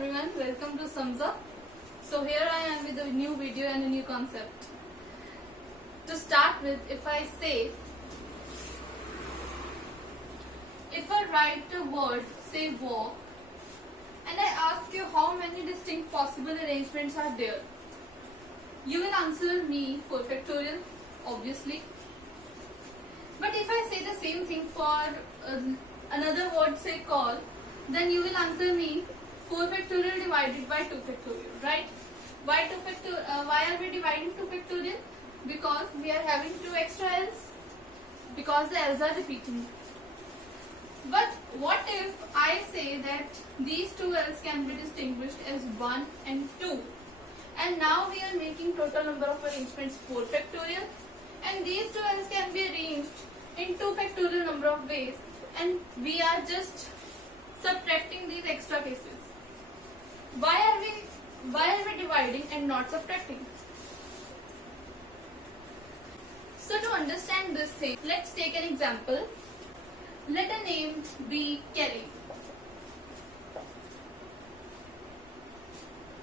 everyone, welcome to Samza. So here I am with a new video and a new concept. To start with, if I write the word, say walk, and I ask you how many distinct possible arrangements are there, you will answer me 4 factorial, obviously. But if I say the same thing for another word, say call, then you will answer me 4 factorial divided by 2 factorial, right? Why are we dividing 2 factorial? Because we are having 2 extra l's, because the l's are repeating. But what if I say that these 2 l's can be distinguished as 1 and 2, and now we are making total number of arrangements 4 factorial, and these 2 l's can be arranged in 2 factorial number of ways, and we are just subtracting these extra cases. Why are we dividing and not subtracting? So to understand this thing, let's take an example. Let a name be Kelly.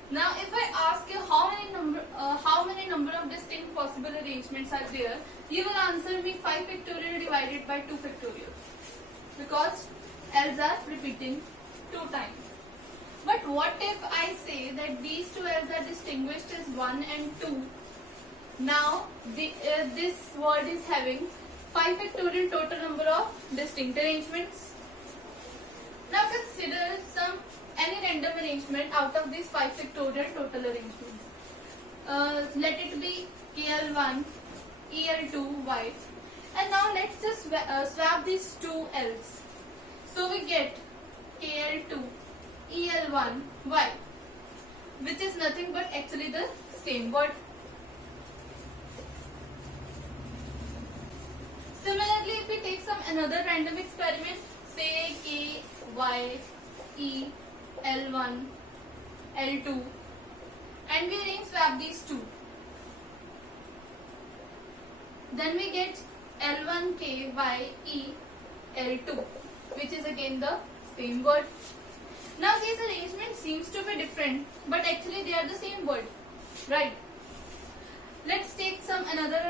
Now if I ask you how many number of distinct possible arrangements are there, you will answer me 5 factorial divided by 2 factorial, because l's are repeating 2 times. But what if I say that these 2 l's are distinguished as 1 and 2? Now this word is having 5 factorial total number of distinct arrangements. Now consider any random arrangement out of these 5 factorial total arrangements. Let it be KL1, EL2, Y. And now let's just swap these 2 l's. So we get KL2, EL1, Y, which is nothing but actually the same word. Similarly, if we take another random experiment, say K, Y, E, L1, L2, and we swap these 2, then we get L1, K, Y, E, L2, which is again the same word. Now these arrangements seems to be different, but actually they are the same word, right? Let's take another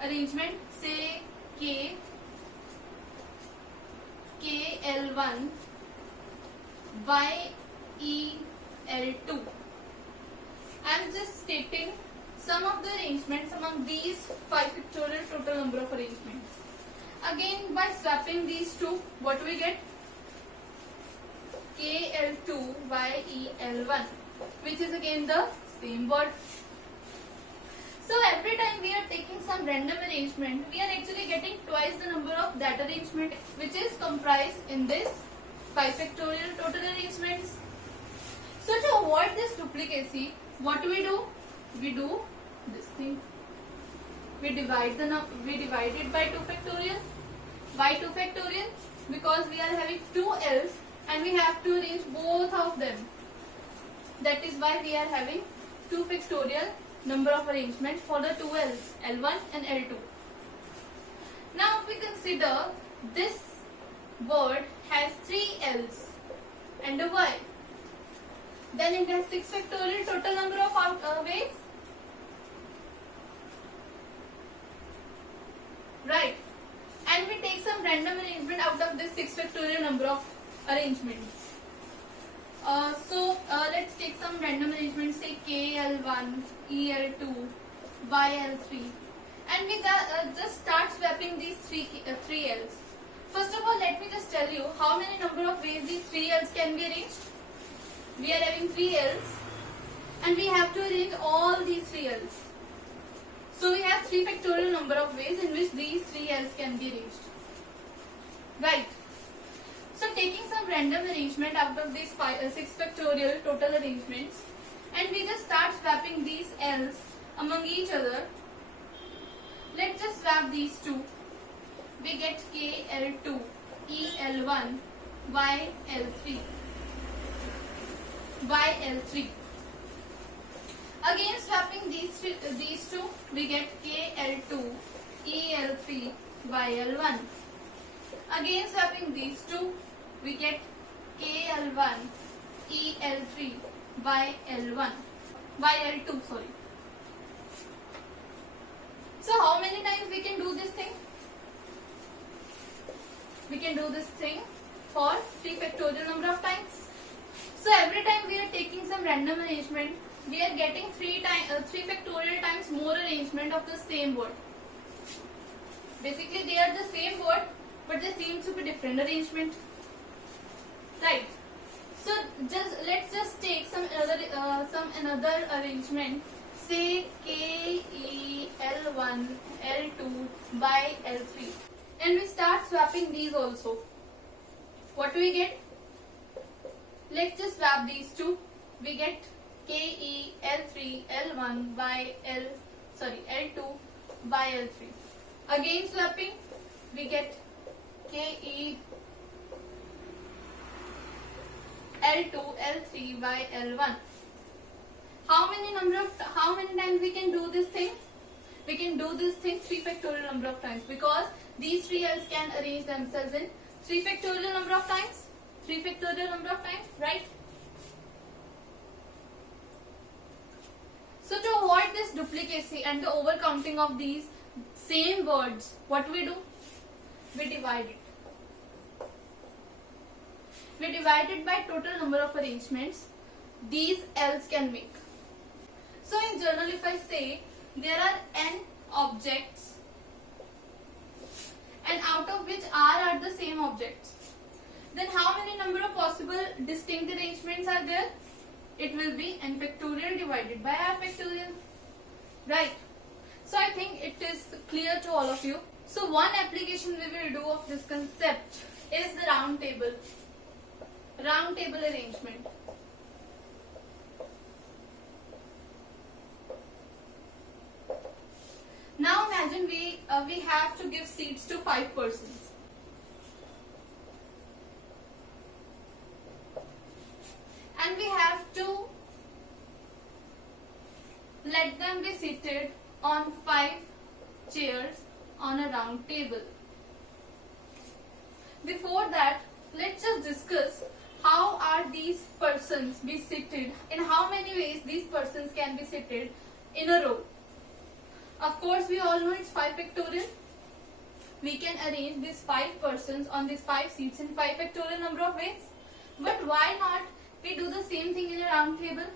arrangement, say K, KL1, Y, E, L2. I am just stating some of the arrangements among these 5 factorial total number of arrangements. Again, by swapping these 2, what do we get? KL2, Y, E, L1, which is again the same word. So every time we are taking some random arrangement, we are actually getting twice the number of that arrangement, which is comprised in this 5 factorial total arrangements. So to avoid this duplicacy, what do? We do this thing. We divide it by 2 factorial. Why 2 factorial? Because we are having 2 l's and we have to arrange both of them. That is why we are having 2 factorial number of arrangements for the 2 l's, L1 and L2. Now if we consider this word has 3 l's and a y, then it has 6 factorial total number of ways, right? And we take some random arrangement out of this 6 factorial number of arrangements. Let's take some random arrangements, say KL1, EL2, YL3, and we just start swapping these 3 l's. First of all, let me just tell you how many number of ways these 3 l's can be arranged. We are having 3 l's and we have to arrange all these 3 l's. So we have 3 factorial number of ways in which these 3 l's can be arranged, right? So taking some random arrangement out of these 6 factorial total arrangements, and we just start swapping these l's among each other. Let's just swap these 2. We get KL2, EL1, YL3, YL3. Again swapping these 2, we get KL2, EL3, YL1. Again swapping these 2, we get KL1, KEL3 by L1 by L2, sorry. So how many times we can do this thing? We can do this thing for 3 factorial number of times. So every time we are taking some random arrangement, we are getting 3 factorial times more arrangement of the same word. Basically they are the same word, but they seem to be different arrangement, right? So let's just take some another arrangement. Say KEL1 L2 by L3, and we start swapping these also. What do we get? Let's just swap these two. We get KEL3 L1 by L2 by L3. Again swapping, we get KE L2 L3 by L1. How many times we can do this thing? We can do this thing 3 factorial number of times, because these 3 L's can arrange themselves in 3 factorial number of times. 3 factorial number of times, right? So to avoid this duplicacy and the overcounting of these same words, what we do? We divide it. We divide it by total number of arrangements these L's can make. So in general, if I say there are n objects and out of which R are the same objects, then how many number of possible distinct arrangements are there? It will be n factorial divided by R factorial, right? So I think it is clear to all of you. So one application we will do of this concept is the round table arrangement. Now imagine we have to give seats to 5 persons. And we have to let them be seated on 5 chairs on a round table. Before that, let's just discuss how are these persons be seated, in how many ways these persons can be seated in a row. Of course, we all know it's 5 factorial. We can arrange these 5 persons on these 5 seats in 5 factorial number of ways. But why not we do the same thing in a round table?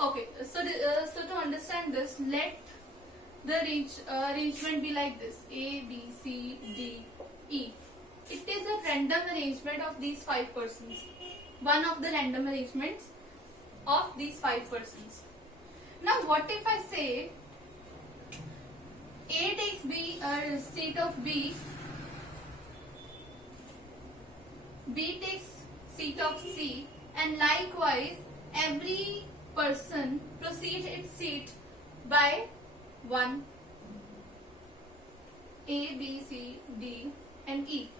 Okay, so to understand this, let the arrangement be like this: A, B, C, D, E. It is a random arrangement of these 5 persons. One of the random arrangements of these 5 persons. Now, what if I say A takes B, seat of B, B takes seat of C, and likewise every person proceeds its seat by 1, A, B, C, D and E.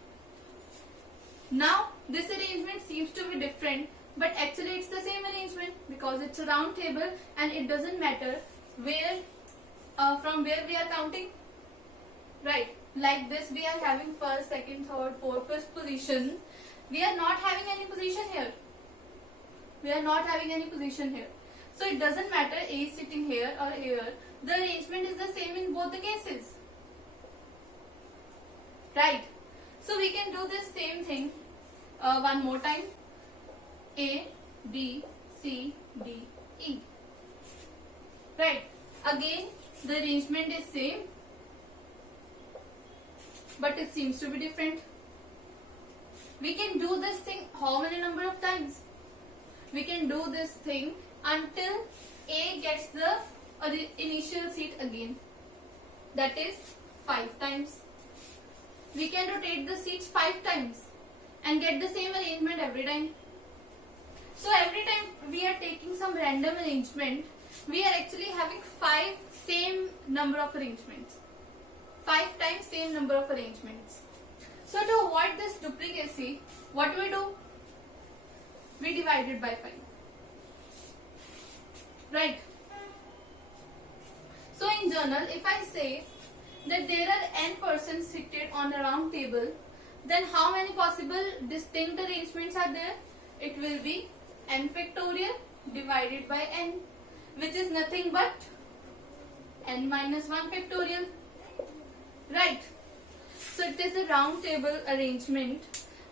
Now this arrangement seems to be different, but actually it's the same arrangement because it's a round table and it doesn't matter where from where we are counting, right? Like this, we are having first, second, third, fourth, fifth position. We are not having any position here. We are not having any position here. So it doesn't matter A is sitting here or here. The arrangement is the same in both the cases, right? So we can do this same thing one more time. A, B, C, D, E. Right. Again, the arrangement is same, but it seems to be different. We can do this thing how many number of times? We can do this thing until A gets the initial seat again. That is 5 times. We can rotate the seats 5 times and get the same arrangement every time. So every time we are taking some random arrangement, we are actually having 5 same number of arrangements. 5 times same number of arrangements. So to avoid this duplicacy, what do we do? We divide it by 5. Right. So in general, if I say that there are n persons seated on a round table, then how many possible distinct arrangements are there? It will be n factorial divided by n, which is nothing but n minus 1 factorial. Right. So it is a round table arrangement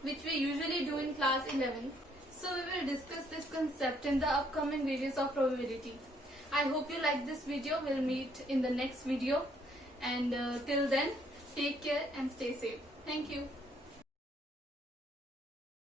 which we usually do in class 11. So we will discuss this concept in the upcoming videos of probability. I hope you like this video. We'll meet in the next video, and till then, take care and stay safe. Thank you.